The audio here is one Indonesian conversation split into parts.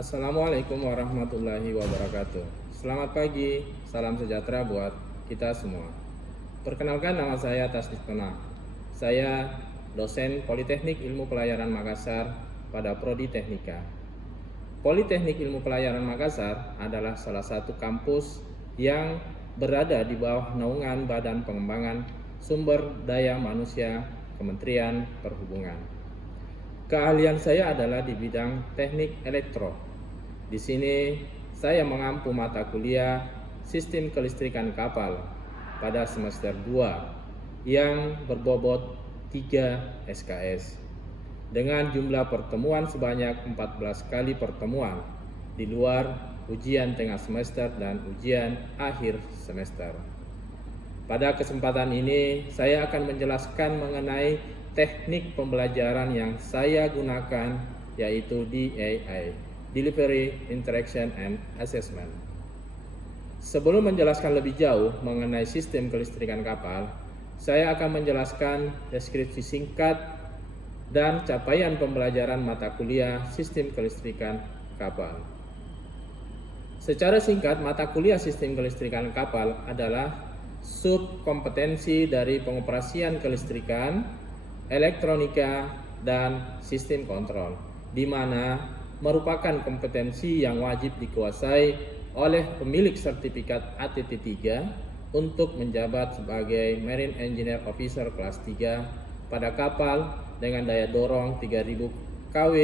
Assalamualaikum warahmatullahi wabarakatuh. Selamat pagi, salam sejahtera buat kita semua. Perkenalkan, nama saya Tasdik Tona. Saya dosen Politeknik Ilmu Pelayaran Makassar pada Prodi Teknika. Politeknik Ilmu Pelayaran Makassar adalah salah satu kampus yang berada di bawah naungan Badan Pengembangan Sumber Daya Manusia Kementerian Perhubungan. Keahlian saya adalah di bidang teknik elektro. Di sini saya mengampu mata kuliah Sistem Kelistrikan Kapal pada semester 2 yang berbobot 3 SKS dengan jumlah pertemuan sebanyak 14 kali pertemuan di luar ujian tengah semester dan ujian akhir semester. Pada kesempatan ini saya akan menjelaskan mengenai teknik pembelajaran yang saya gunakan, yaitu DAI, Delivery, Interaction, and Assessment. Sebelum menjelaskan lebih jauh mengenai sistem kelistrikan kapal, saya akan menjelaskan deskripsi singkat dan capaian pembelajaran mata kuliah sistem kelistrikan kapal. Secara singkat, mata kuliah sistem kelistrikan kapal adalah subkompetensi dari pengoperasian kelistrikan, elektronika, dan sistem kontrol, di mana merupakan kompetensi yang wajib dikuasai oleh pemilik sertifikat ATT3 untuk menjabat sebagai Marine Engineer Officer kelas 3 pada kapal dengan daya dorong 3000 kW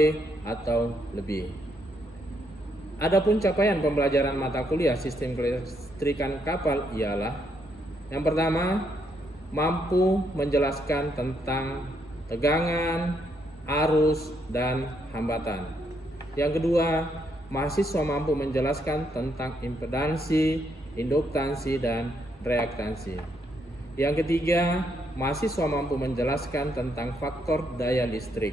atau lebih. Adapun capaian pembelajaran mata kuliah sistem kelistrikan kapal ialah: yang pertama, mampu menjelaskan tentang tegangan, arus, dan hambatan. Yang kedua, mahasiswa mampu menjelaskan tentang impedansi, induktansi, dan reaktansi. Yang ketiga, mahasiswa mampu menjelaskan tentang faktor daya listrik.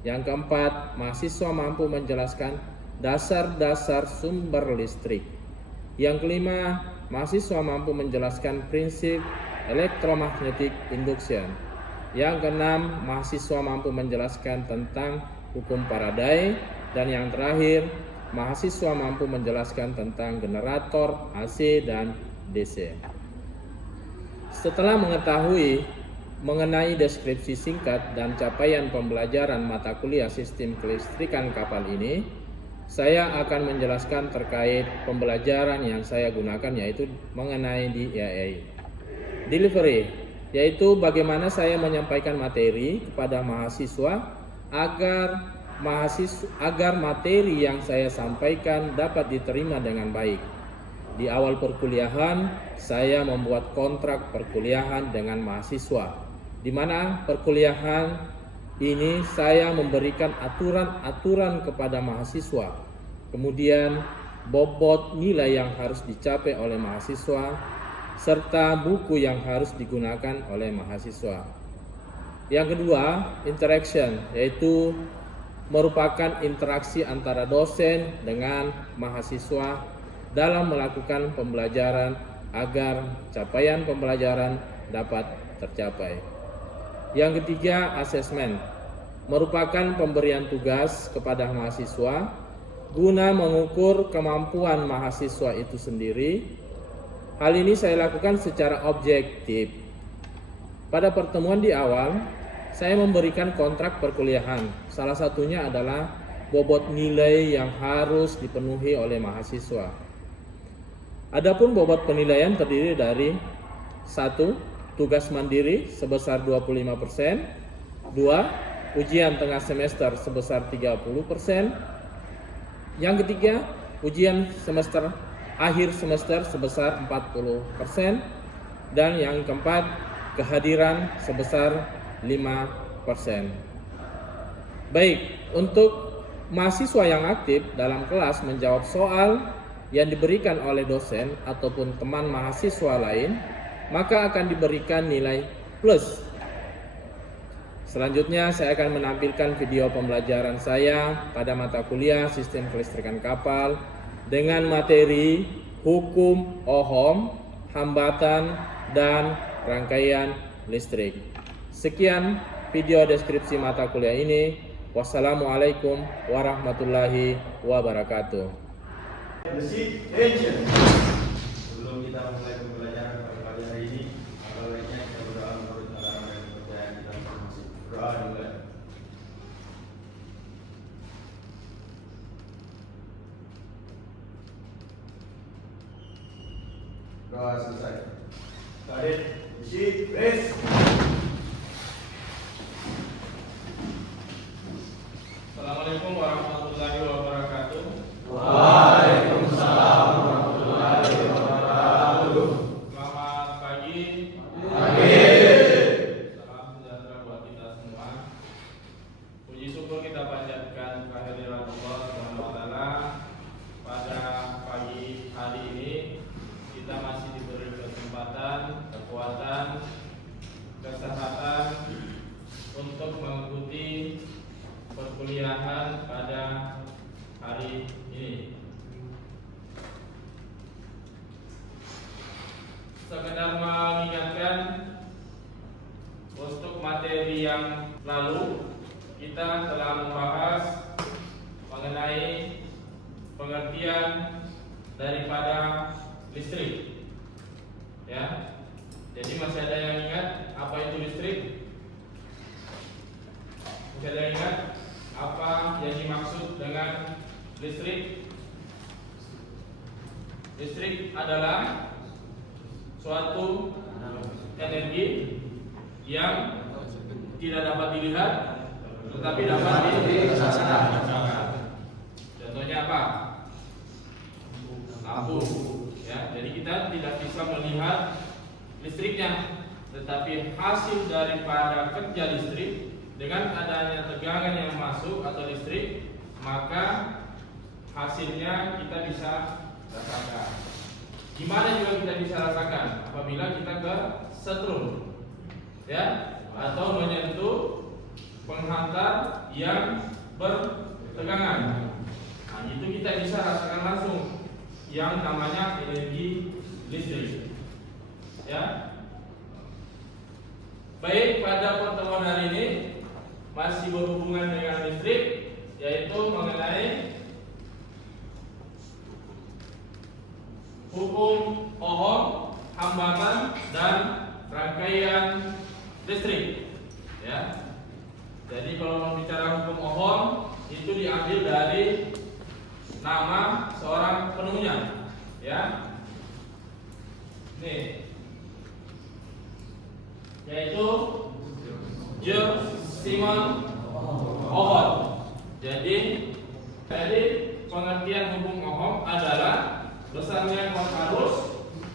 Yang keempat, mahasiswa mampu menjelaskan dasar-dasar sumber listrik. Yang kelima, mahasiswa mampu menjelaskan prinsip electromagnetic induction. Yang keenam, mahasiswa mampu menjelaskan tentang hukum Faraday. Dan yang terakhir, mahasiswa mampu menjelaskan tentang generator AC dan DC. Setelah mengetahui mengenai deskripsi singkat dan capaian pembelajaran mata kuliah sistem kelistrikan kapal ini, saya akan menjelaskan terkait pembelajaran yang saya gunakan, yaitu mengenai DAI. Delivery, yaitu bagaimana saya menyampaikan materi kepada mahasiswa agar materi yang saya sampaikan dapat diterima dengan baik. Di awal perkuliahan, saya membuat kontrak perkuliahan dengan mahasiswa, di mana perkuliahan ini saya memberikan aturan-aturan kepada mahasiswa, kemudian bobot nilai yang harus dicapai oleh mahasiswa, serta buku yang harus digunakan oleh mahasiswa. Yang kedua, interaction, yaitu merupakan interaksi antara dosen dengan mahasiswa dalam melakukan pembelajaran agar capaian pembelajaran dapat tercapai. Yang ketiga, assessment, merupakan pemberian tugas kepada mahasiswa guna mengukur kemampuan mahasiswa itu sendiri. Hal ini saya lakukan secara objektif. Pada pertemuan di awal, saya memberikan kontrak perkuliahan. Salah satunya adalah bobot nilai yang harus dipenuhi oleh mahasiswa. Adapun bobot penilaian terdiri dari 1. Tugas mandiri sebesar 25%, 2. Ujian tengah semester sebesar 30%, yang ketiga, ujian semester akhir semester sebesar 40%, dan yang keempat, kehadiran sebesar 5%. Baik, untuk mahasiswa yang aktif dalam kelas menjawab soal yang diberikan oleh dosen ataupun teman mahasiswa lain, maka akan diberikan nilai plus. Selanjutnya saya akan menampilkan video pembelajaran saya pada mata kuliah sistem kelistrikan kapal dengan materi hukum Ohm, hambatan, dan rangkaian listrik. Sekian video deskripsi mata kuliah ini. Wassalamualaikum warahmatullahi wabarakatuh. Sebelum kita mulai pembelajaran pada pagi hari ini, baiknya kita berdoa menurut arahan dan kepercayaan kita masing-masing. Berdoa dimulai. Doa selesai. Tarik, isi, raise. Assalamualaikum warahmatullahi wabarakatuh. Waalaikumsalam warahmatullahi wabarakatuh. Selamat pagi. Pagi. Salam sejahtera buat kita semua. Puji syukur kita panjatkan kehadiran Allah Subhanahu wa taala. Pada pagi hari ini kita masih diberi kesempatan, kekuatan, kesehatan untuk mengikuti perkuliahan pada hari ini. Sekedar mengingatkan, untuk materi yang lalu kita telah membahas mengenai pengertian daripada listrik. Ya. Jadi masih ada yang ingat apa itu listrik? Masih ada yang ingat apa yang dimaksud dengan listrik? Listrik adalah suatu energi yang tidak dapat dilihat tetapi dapat dirasakan. Contohnya apa? Lampu. Ya, jadi kita tidak bisa melihat listriknya, tetapi hasil daripada kerja listrik dengan adanya tegangan yang masuk atau listrik, maka hasilnya kita bisa rasakan. Gimana juga kita bisa rasakan? Apabila kita ke setrum, ya, atau menyentuh penghantar yang bertegangan. Nah, itu kita bisa rasakan langsung yang namanya energi listrik. Ya. Baik, pada pertemuan hari ini masih berhubungan dengan listrik, yaitu mengenai hukum Ohm, hambatan dan rangkaian listrik. Ya. Jadi kalau bicara hukum Ohm itu diambil dari nama seorang penemunya. Ya. Nih. Yaitu George Simon Ohm. Jadi pengertian hukum Ohm adalah besarnya kuat arus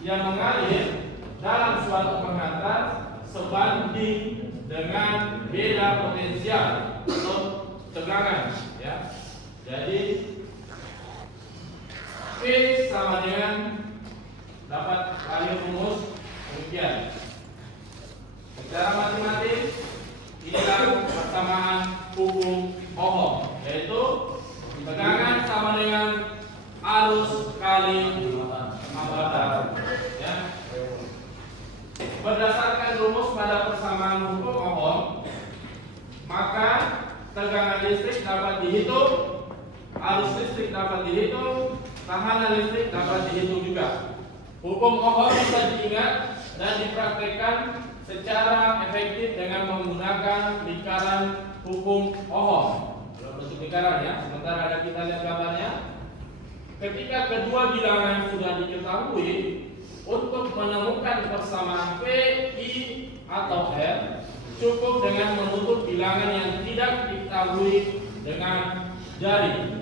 yang mengalir dalam suatu penghantar sebanding dengan beda potensial atau tegangan. Ya. Jadi V sama dengan dapat kali rumus demikian. Secara matematis inilah persamaan hukum Ohm, yaitu tegangan sama dengan arus kali hambatan. Ya. Berdasarkan rumus pada persamaan hukum Ohm, maka tegangan listrik dapat dihitung, arus listrik dapat dihitung, tahanan listrik dapat dihitung juga. Hukum Ohm bisa diingat dan dipraktekkan secara efektif dengan menggunakan lingkaran hukum Ohm. Dalam bentuk lingkaran, ya. Sementara ada kita lihat gambarnya. Ketika kedua bilangan sudah diketahui, untuk menemukan persamaan P, I, atau R, cukup dengan menutup bilangan yang tidak diketahui dengan jari.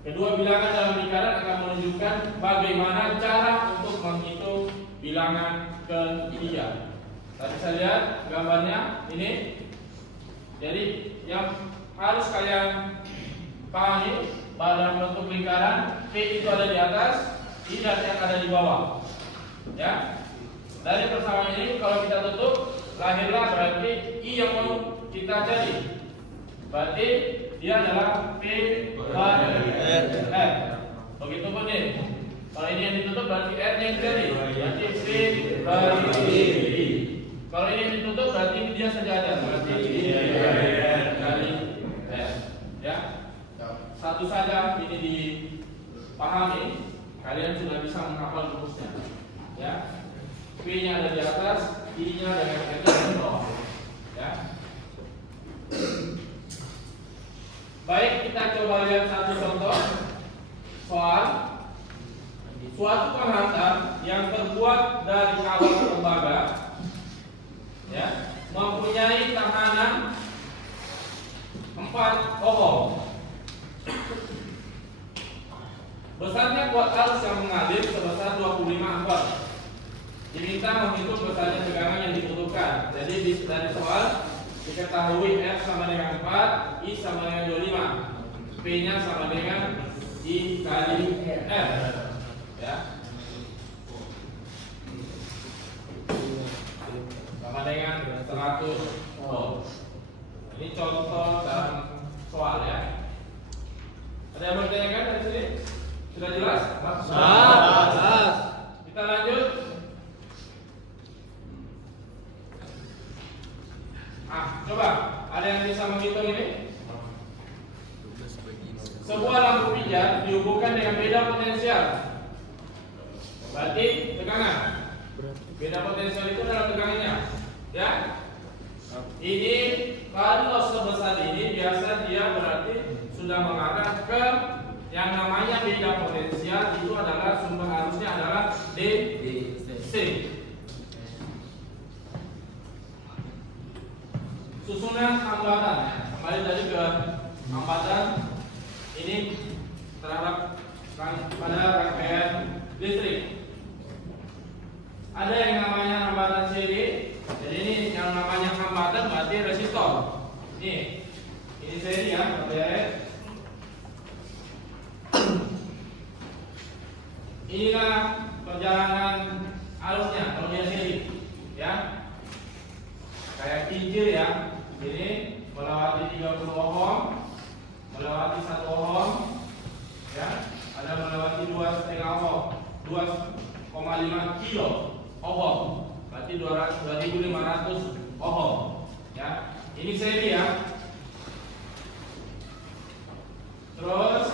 Kedua bilangan dalam lingkaran akan menunjukkan bagaimana cara untuk menghitung bilangan ketiga. Tadi saya lihat gambarnya ini. Jadi yang harus kalian pahami, pada bentuk lingkaran P itu ada di atas, I dan R ada di bawah. Ya. Dari persamaan ini kalau kita tutup, lahirlah berarti I yang mau kita cari. Berarti dia adalah P per R. Begitu pun ini. Kalau ini yang ditutup berarti R yang jadi. Berarti P per I. Kalau ini yang ditutup berarti dia saja ada. Berarti I kali satu saja ini dipahami, kalian sudah bisa menghafal rumusnya. Ya, P-nya ada di atas, I-nya dengan letter di bawah. Ya. Baik, kita coba lihat satu contoh soal. Suatu penghantar yang terbuat dari kawat tembaga, ya, mempunyai tahanan 4 ohm. Besarnya kuat arus yang mengalir sebesar 25 ampere. Diminta menghitung besarnya tegangan yang dibutuhkan. Jadi dari soal diketahui F sama dengan 4, I sama dengan 25, P-nya sama dengan I kali F. Ya, sama dengan 100 ohm. Ini contoh dalam soal ya. Ada yang mau ditanyakan dari sini? Sudah jelas? Jelas. Kita lanjut. Coba ada yang bisa menghitung ini? Sebuah lampu pijar dihubungkan dengan beda potensial. Berarti tegangan. Beda potensial itu adalah tegangannya. Ya. Ini kalau sebesar ini biasa dia berarti sudah mengarah ke yang namanya beda potensial, itu adalah sumber arusnya adalah DC. Susunan hambatan. Kembali tadi ke hambatan ini terhadap pada rangkaian listrik. Ada yang namanya hambatan seri. Jadi ini yang namanya hambatan berarti resistor. Ini seri ya, lihat. Inilah perjalanan arusnya kalau dia seri, ya. Kayak kincir ya. Ini melewati 30 ohm, melewati 1 ohm, ya. Ada melewati 2,5 ohm, 2,5 kilo ohm. Berarti 2.500 ohm, ya. Ini seri ya. Terus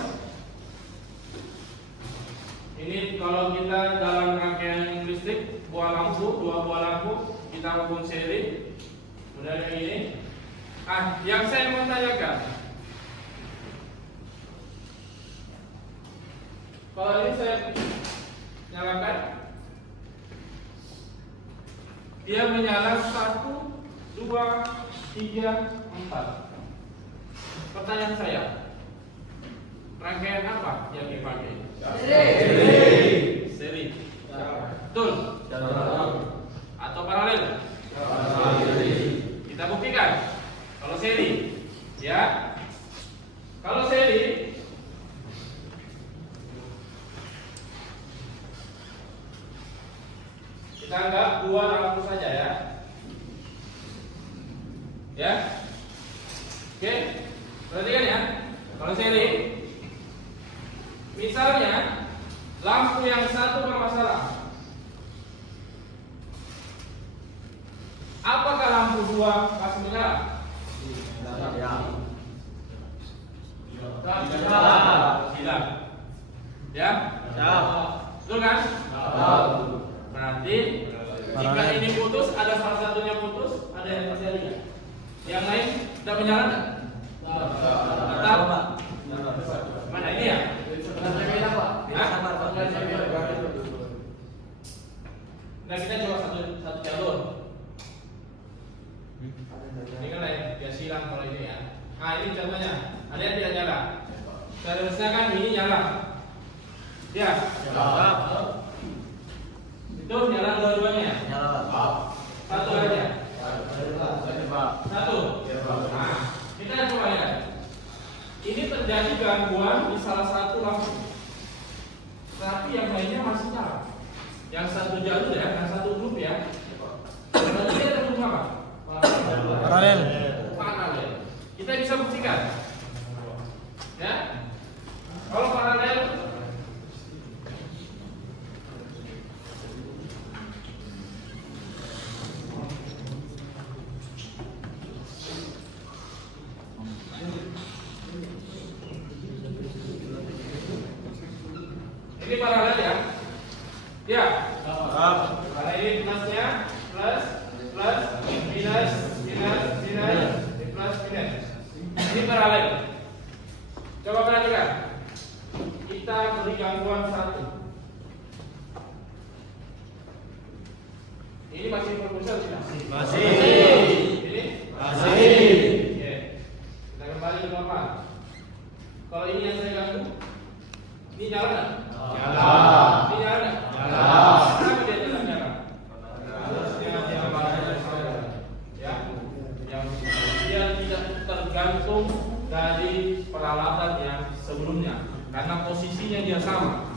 ini kalau kita dalam rangkaian listrik, dua buah lampu kita hubung seri. Kemudian yang ini. Yang saya mau tanyakan, kalau ini saya nyalakan, dia menyala 1, 2, 3, 4. Pertanyaan saya, rangkaian apa yang dipakai? Seri. Betul? Atau paralel? Kita buktikan. Kalau seri, ya. Kalau seri, kita anggap 2 lampu saja ya. Ya. Oke. Perhatikan ya. Kalau seri, misalnya lampu yang satu bermasalah. Apakah lampu 2 pasti menyala? Tidak. Ya? Betul kan? Berarti jika ini putus, ada salah satunya putus, ada yang terjadi. Yang lain tidak menyala? Tetap. Mana ini ya? Nah, kita coba satu jalur. Ini kan dia silang kalau ini ya. Ini contohnya. Ada yang tidak nyala. Seharusnya kan ini nyala. Ya. Itu nyala dua-duanya. Satu aja. Satu. Kita coba lihat. Ini terjadi gangguan di salah satu lampu. Tapi yang lainnya masih nyala. Yang satu jalur ya, yang satu grup ya. Berarti dia ada grup apa? Paralel. Kita bisa buktikan. Ya. Kalau paralel, Ini paralel ya? Ya. Karena ini plusnya plus minus plus minus. Ini paralel. Coba perhatikan. Kita beri gangguan 1. Ini masih proposal tidak? Masih. Ini? Masih. Oke. Kita kembali ke normal. Kalau ini yang saya ganggu, ini nyala nggak? Nyala. Ini nyala nggak? Nyala. Kenapa dia tidak nyala? Ya, yang dia tidak tergantung dari peralatan yang sebelumnya, karena posisinya dia sama.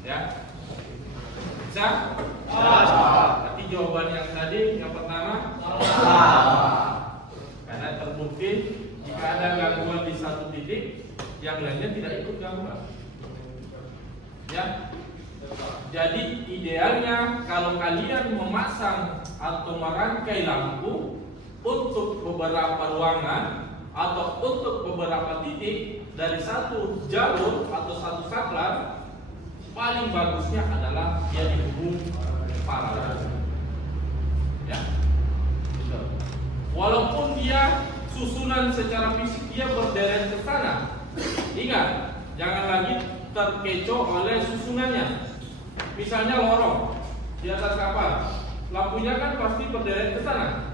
Ya, bisa? Tapi jawaban yang tadi, yang pertama, karena terbukti jika ada gangguan di satu titik, yang lainnya tidak ikut gangguan. Ya, jadi idealnya kalau kalian memasang atau merangkai lampu untuk beberapa ruangan atau untuk beberapa titik dari satu jalur atau satu saklar, paling bagusnya adalah dia dihubung paralel. Ya, gitu. Walaupun dia susunan secara fisik dia berderet ke sana, ingat jangan lagi terkecoh oleh susunannya. Misalnya lorong di atas kapal, lampunya kan pasti berderet ke sana.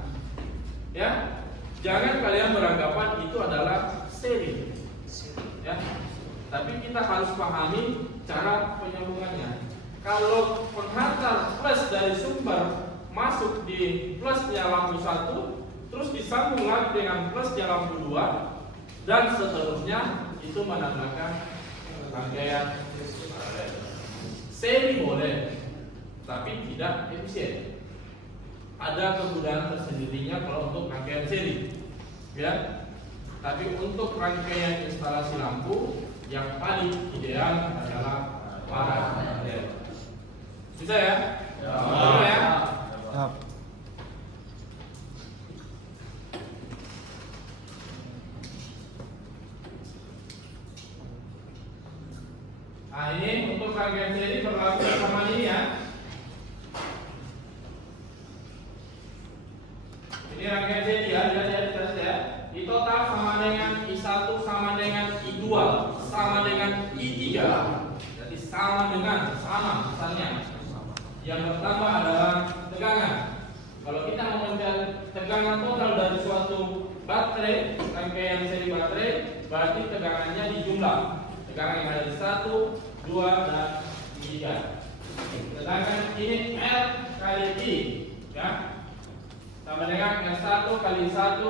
Ya, jangan kalian beranggapan itu adalah seri. Ya, tapi kita harus pahami cara penyambungannya. Kalau penghantar plus dari sumber masuk di plusnya lampu 1, terus disambung lagi dengan plusnya lampu 2, dan seterusnya, itu menandakan rangkaian paralel. Seri boleh, tapi tidak efisien. Ada kegunaan tersendirinya kalau untuk rangkaian seri, ya. Tapi untuk rangkaian instalasi lampu, yang paling ideal adalah paralel. Bisa ya? Bisa ya? Nah, ini untuk rangkaian seri berlaku sama ini ya. Ini rangkaian seri ya, lihat ya. I total sama dengan I1 sama dengan I2 sama dengan I3. Jadi sama misalnya. Yang pertama adalah tegangan. Kalau kita mau mencari tegangan total dari suatu baterai, rangkaian seri baterai, berarti tegangannya dijumlah. Tegangan yang ada di 1, 2, dan 3. Sedangkan ini R kali I, ya, sama dengan R1 kali 1.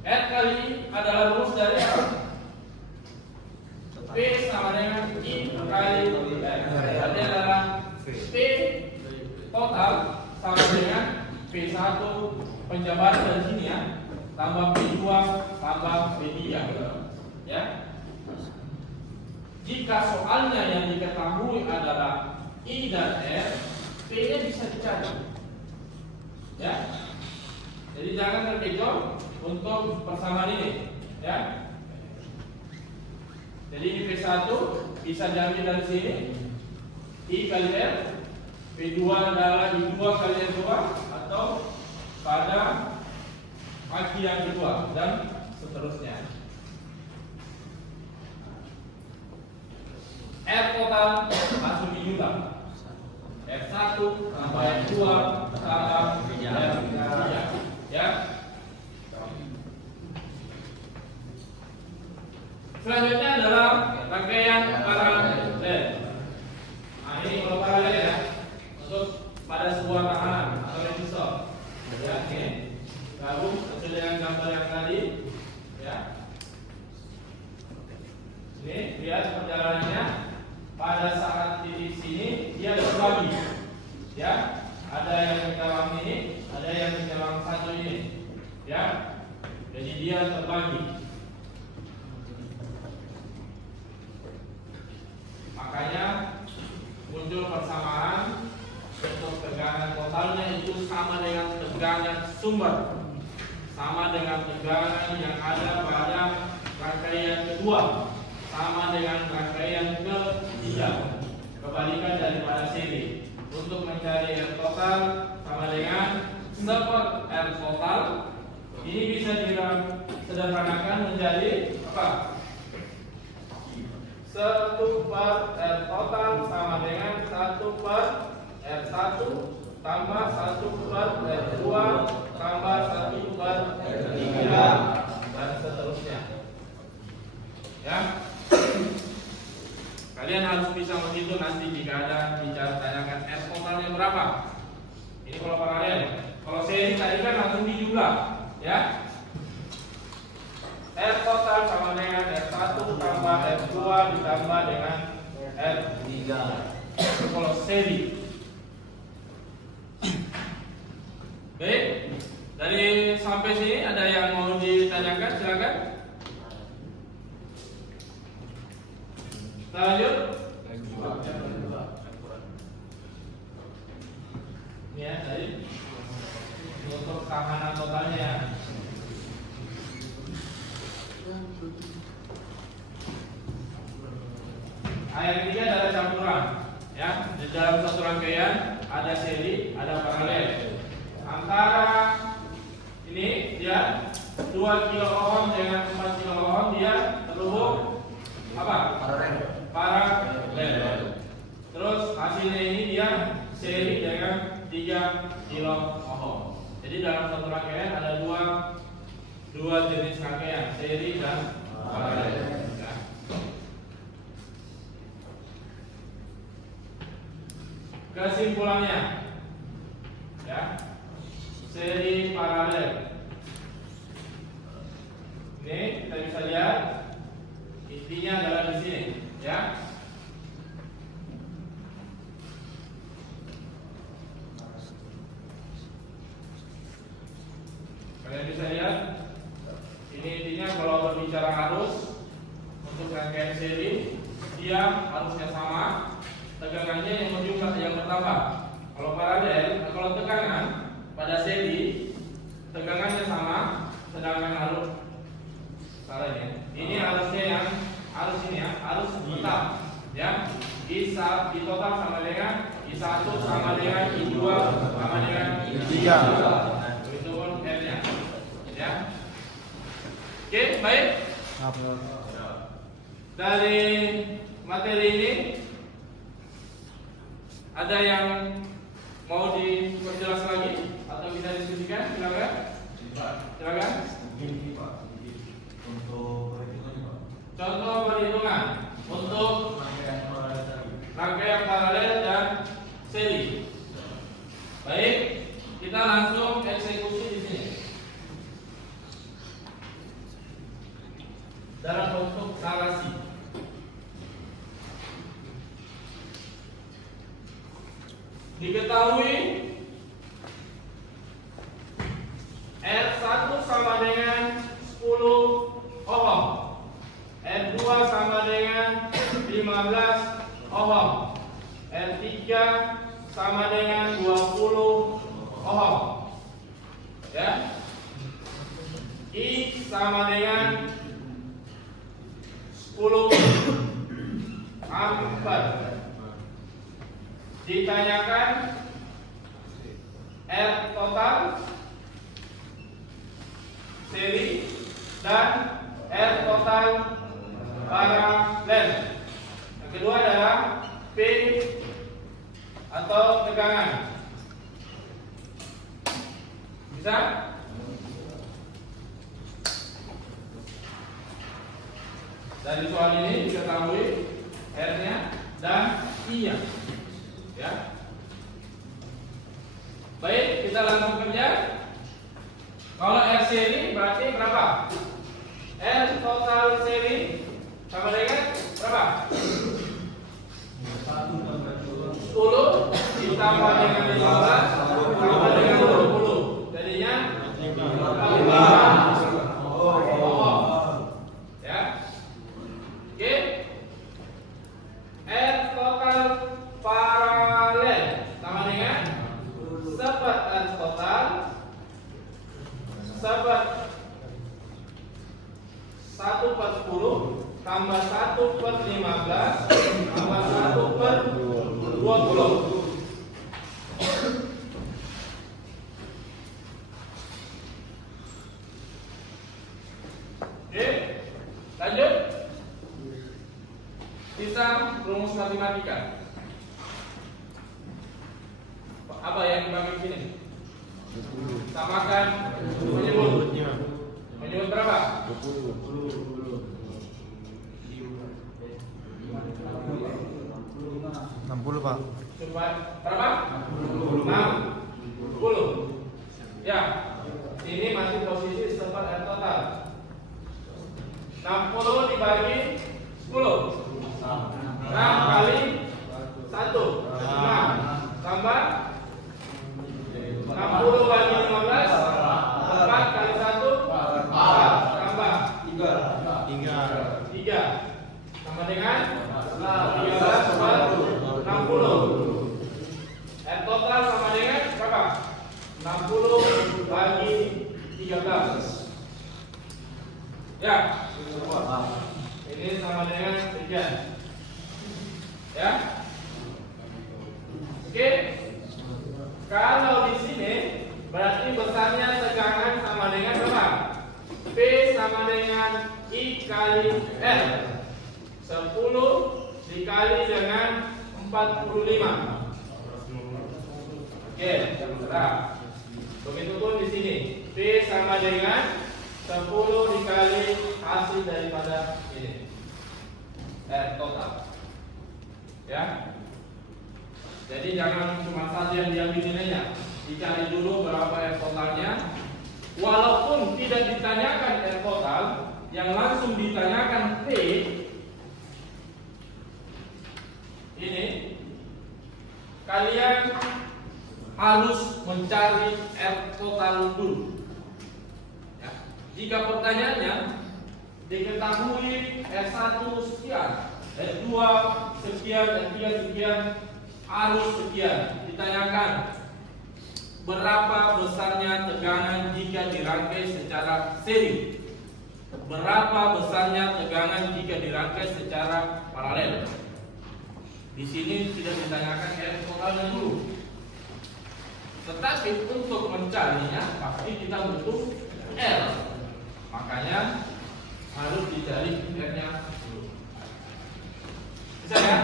R kali I adalah rumus dari P sama dengan I kali R. Berarti adalah P total sama dengan P1 penjabaran dari sini ya, tambah P2 tambah P3, ya. Jika soalnya yang diketahui adalah I dan R, P-nya bisa dicari. Ya. Jadi jangan terkecoh untuk persamaan ini, ya. Jadi ini P1 bisa diambil dari sini, I kali R, P2 adalah I2 kali R2, atau pada aki yang kedua, dan seterusnya. R total masuk di jumlah R1 tambah R2 tambah R3, ya. Selanjutnya adalah rangkaian paralel. Nah, ini kalau paralel ya, untuk pada sebuah tahanan atau resistor. Ya, ini gabung sesuai dengan gambar yang tadi, ya. Ini lihat perjalanannya. Pada saat di sini dia terbagi, ya. Ada yang di cabang ini, ada yang di cabang satu ini, ya. Jadi dia terbagi. Makanya muncul persamaan untuk tegangan totalnya itu sama dengan tegangan sumber, sama dengan tegangan yang ada pada rangkaian kedua. sama dengan rangkaian ketiga, kebalikan daripada seri. Untuk mencari R total sama dengan seper R total. Ini bisa disederhanakan menjadi apa? 1 per R total sama dengan 1 per R1 tambah 1 per R2 tambah 1 per R3 dan seterusnya. Ya. Kalian harus bisa menghitung nanti jika ada ditanyakan R totalnya berapa. Ini kalau paralel. Kalau seri tadi kan langsung dijumlah, ya. R total sama dengan R1 tambah R2 ditambah dengan R3. Itu kalau seri. Baik, dari sampai sini ada yang mau ditanyakan, silakan. Kita lanjut. Ini ya tadi untuk kahanan totalnya ya. Yang ketiga adalah campuran, ya. Di dalam satu rangkaian ada seri, ada paralel. Antara ini dia 2 kilo ohm dengan 4 kilo ohm dia terhubung apa? Paralel. Terus hasilnya ini dia seri dengan 3 kilo ohm. Jadi dalam satu rangkaian ada dua jenis rangkaian, seri dan paralel. Ya. Kesimpulannya, ya, seri paralel. Ini kita bisa lihat intinya adalah di sini, ya. Kalian bisa lihat ini intinya kalau berbicara arus untuk rangkaian seri dia arusnya sama, tegangannya yang berjumlah yang bertambah. Kalau paralel, kalau tekanan pada seri tegangannya sama, sedangkan arus salah ini arusnya yang arus ini ya, arus tetap ya. I total sama dengan I1 sama dengan I2 sama dengan I3. Itu pun R-nya. Ya. Oke, baik. Dari materi ini ada yang mau diperjelas lagi atau bisa diskusikan? Silakan. Silakan. Untuk perhitungan, Pak. Contoh perhitungan untuk rangkaian paralel dan seri. Baik, kita langsung eksekusi di sini. Dalam bentuk narasi. Diketahui R1 sama dengan 10 ohm, R2 sama dengan 15 ohm, R3 sama dengan 20 ohm, ya. I sama dengan 10 ampere. Ditanyakan R total, seri dan R total paralel. Yang kedua adalah P atau tegangan. Bisa? Dari soal ini diketahui R-nya dan I-nya. Ya. Baik, kita langsung kerja. Kalau R seri berarti berapa? R total seri sama dengan berapa? 10 ditambah dengan 15 tambah dengan 20. Jadinya 5. Ya. Oke. R total paralel sama dengan seper R total seper 1/10 tambah 1/15 tambah 1/20. Oke, lanjut. Sisa rumus matematika. Apa yang dibagi sini? Samakan menyebut. Menyebut berapa? 60 Pak. Coba berapa? 60. Ya. Ini masih posisi sempat R total. 60 dibagi 10. 6 kali 1 6 tambah 60 bagi 15 4 kali 1 4 tambah 3 sama dengan 13 per 60. R total sama dengan berapa? 60 bagi 13. Ya. Ini sama dengan sekian. Ya. Oke. Kalau di sini berarti besarnya tegangan sama dengan berapa? P sama dengan I kali R. 10 dikali dengan 45. Oke, sebentar. Begitupun di sini. P sama dengan 10 dikali hasil daripada ini. Total. Ya. Jadi jangan cuma satu yang diambil nilainya. Dicari dulu berapa R totalnya. Walaupun tidak ditanyakan R total, yang langsung ditanyakan P ini, kalian harus mencari R total dulu. Ya. Jika pertanyaannya diketahui R1 sekian, R2 sekian, R3 sekian, harus sekian. Ditanyakan berapa besarnya tegangan jika dirangkai secara seri, berapa besarnya tegangan jika dirangkai secara paralel. Di sini tidak ditanyakan R totalnya dulu. Tetapi untuk mencarinya pasti kita butuh R. Makanya harus dicari R-nya dulu. Bisa ya?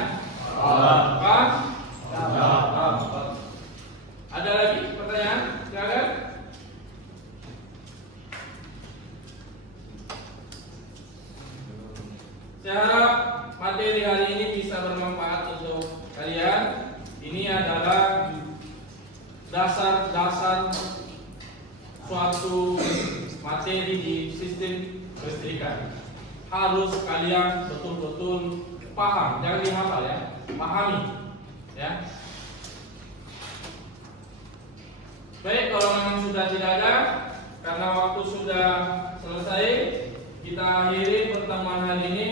Paham? Ada lagi pertanyaan? Silakan. Saya harap materi hari ini bisa bermanfaat untuk kalian. Ini adalah dasar-dasar suatu materi di sistem kelistrikan. Harus kalian betul-betul paham, jangan dihafal ya, pahami ya. Baik, kalau memang sudah tidak ada, karena waktu sudah selesai, kita akhiri pertemuan hari ini.